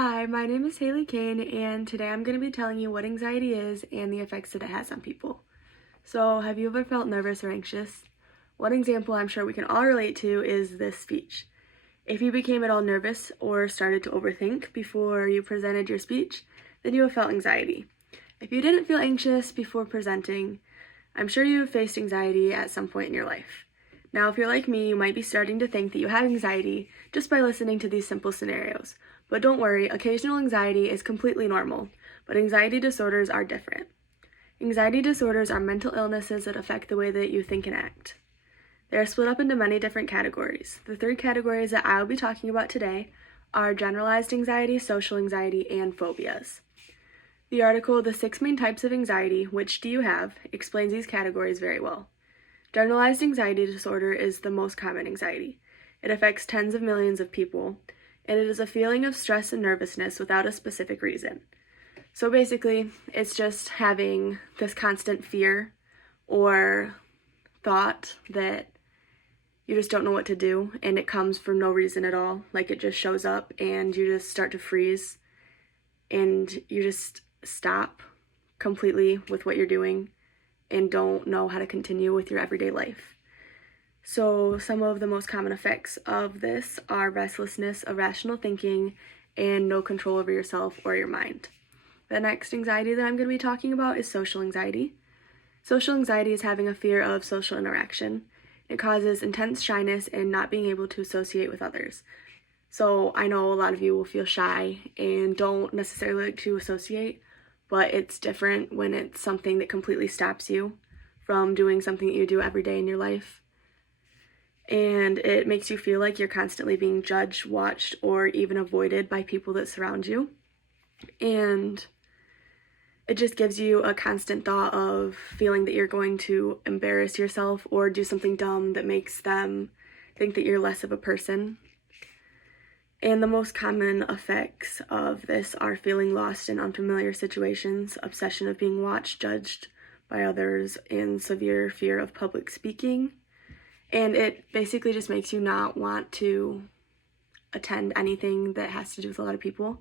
Hi, my name is Haley Kane, and today I'm going to be telling you what anxiety is and the effects that it has on people. So, have you ever felt nervous or anxious? One example I'm sure we can all relate to is this speech. If you became at all nervous or started to overthink before you presented your speech, then you have felt anxiety. If you didn't feel anxious before presenting, I'm sure you have faced anxiety at some point in your life. Now, if you're like me, you might be starting to think that you have anxiety just by listening to these simple scenarios. But don't worry, occasional anxiety is completely normal, but anxiety disorders are different. Anxiety disorders are mental illnesses that affect the way that you think and act. They are split up into many different categories. The three categories that I will be talking about today are generalized anxiety, social anxiety, and phobias. The article, The 6 Main Types of Anxiety, Which Do You Have?, explains these categories very well. Generalized anxiety disorder is the most common anxiety. It affects tens of millions of people, and it is a feeling of stress and nervousness without a specific reason. So basically, it's just having this constant fear or thought that you just don't know what to do, and it comes for no reason at all. Like, it just shows up and you just start to freeze and you just stop completely with what you're doing and don't know how to continue with your everyday life. So some of the most common effects of this are restlessness, irrational thinking, and no control over yourself or your mind. The next anxiety that I'm going to be talking about is social anxiety. Social anxiety is having a fear of social interaction. It causes intense shyness and not being able to associate with others. So I know a lot of you will feel shy and don't necessarily like to associate, but it's different when it's something that completely stops you from doing something that you do every day in your life. And it makes you feel like you're constantly being judged, watched, or even avoided by people that surround you. And it just gives you a constant thought of feeling that you're going to embarrass yourself or do something dumb that makes them think that you're less of a person. And the most common effects of this are feeling lost in unfamiliar situations, obsession of being watched, judged by others, and severe fear of public speaking. And it basically just makes you not want to attend anything that has to do with a lot of people.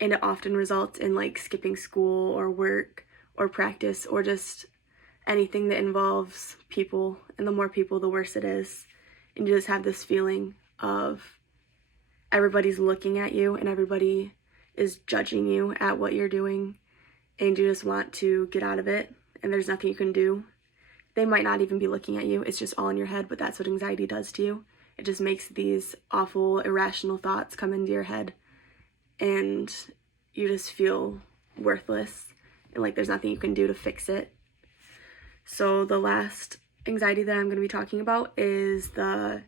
And it often results in like skipping school or work or practice or just anything that involves people. And the more people, the worse it is. And you just have this feeling of everybody's looking at you and everybody is judging you at what you're doing, and you just want to get out of it, and there's nothing you can do. They might not even be looking at you, it's just all in your head, but that's what anxiety does to you. It just makes these awful, irrational thoughts come into your head, and you just feel worthless, and like there's nothing you can do to fix it. So the last anxiety that I'm going to be talking about is the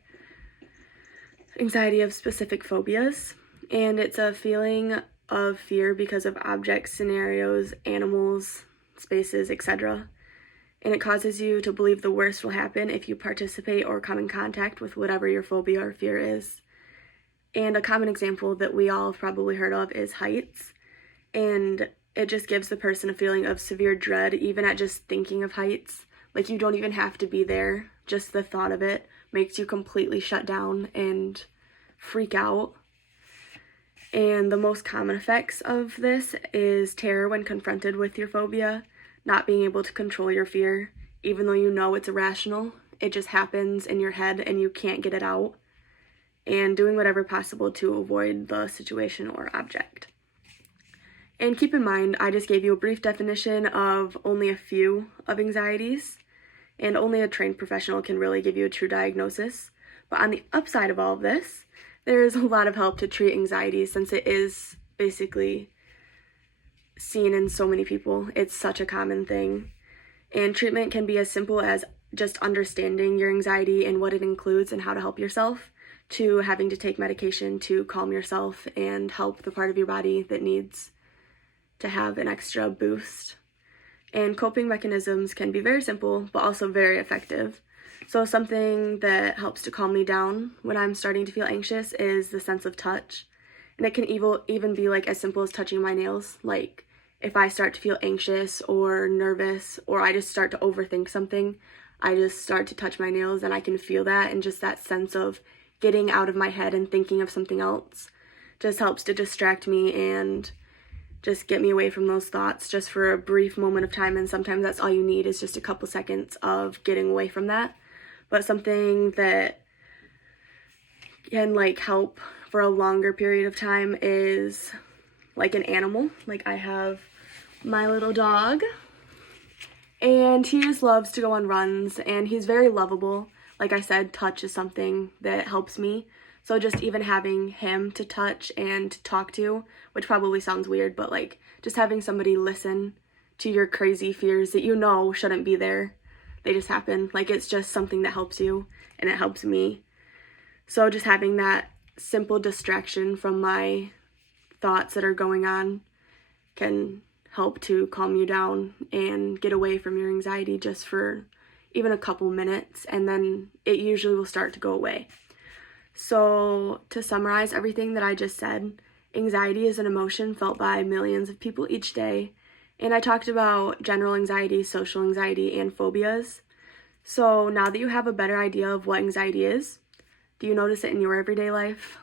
anxiety of specific phobias, and it's a feeling of fear because of objects, scenarios, animals, spaces, etc. And it causes you to believe the worst will happen if you participate or come in contact with whatever your phobia or fear is. And a common example that we all have probably heard of is heights, and it just gives the person a feeling of severe dread even at just thinking of heights. Like, you don't even have to be there, just the thought of it makes you completely shut down and freak out. And the most common effects of this is terror when confronted with your phobia, not being able to control your fear, even though you know it's irrational. It just happens in your head and you can't get it out, and doing whatever possible to avoid the situation or object. And keep in mind, I just gave you a brief definition of only a few of anxieties, and only a trained professional can really give you a true diagnosis. But on the upside of all of this, there is a lot of help to treat anxiety, since it is basically seen in so many people. It's such a common thing. And treatment can be as simple as just understanding your anxiety and what it includes and how to help yourself, to having to take medication to calm yourself and help the part of your body that needs to have an extra boost. And coping mechanisms can be very simple, but also very effective. So something that helps to calm me down when I'm starting to feel anxious is the sense of touch. And it can even be like as simple as touching my nails. Like, if I start to feel anxious or nervous, or I just start to overthink something, I just start to touch my nails and I can feel that, and just that sense of getting out of my head and thinking of something else just helps to distract me and just get me away from those thoughts just for a brief moment of time. And sometimes that's all you need, is just a couple seconds of getting away from that. But something that can like help for a longer period of time is like an animal. Like I have my little dog, and he just loves to go on runs, and he's very lovable. Like I said, touch is something that helps me. So just even having him to touch and to talk to, which probably sounds weird, but like just having somebody listen to your crazy fears that you know shouldn't be there, they just happen. Like it's just something that helps you, and it helps me. So just having that simple distraction from my thoughts that are going on can help to calm you down and get away from your anxiety just for even a couple minutes, and then it usually will start to go away. So to summarize everything that I just said, anxiety is an emotion felt by millions of people each day, and I talked about general anxiety, social anxiety, and phobias. So now that you have a better idea of what anxiety is, do you notice it in your everyday life?